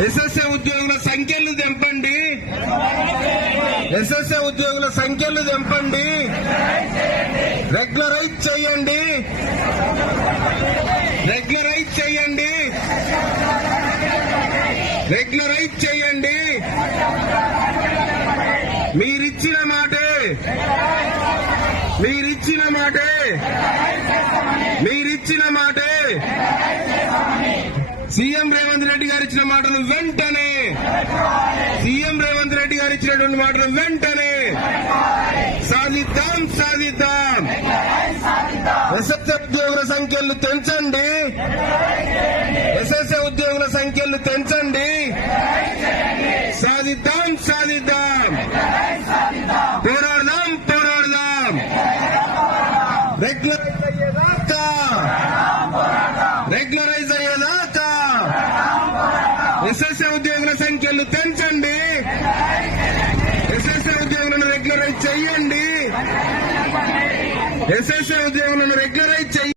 SSA ఉద్యోగుల సంఖ్యలు తెంపండి. SSA ఉద్యోగుల సంఖ్యలు తెంపండి. రెగ్యులరైజ్ చేయండి. రెగ్యులరైజ్ చేయండి. రెగ్యులరైజ్ చేయండి. మీరిచ్చిన మాటే మీరిచ్చిన మాటే మీరిచ్చిన మాటే సీఎం రేవంత్ రెడ్డి గారు ఇచ్చిన మాటలు వెంటనే సీఎం రేవంత్ రెడ్డి గారు ఇచ్చినటువంటి మాటలు వెంటనే సాధిద్దాం సాధిద్దాం. ఎస్ఎస్ఏ ఉద్యోగుల సంఖ్యలు పెంచండి. ఎస్ఎస్ఏ ఉద్యోగుల సంఖ్యలు పెంచండి. సాధిద్దాం సాధిద్దాం. పోరాడదాం పోరాడదాం. రెగ్యులరైజ్ అయ్యేదాకా రెగ్యులరైజ్ అయ్యేదాకా ఎస్ఎస్ఏ ఉద్యోగుల సంఖ్యలు పెంచండి. ఎస్ఎస్ఏ ఉద్యోగులను రెగ్యులరైజ్ చేయండి. ఎస్ఎస్ఏ ఉద్యోగులను రెగ్యులరైజ్ చేయండి.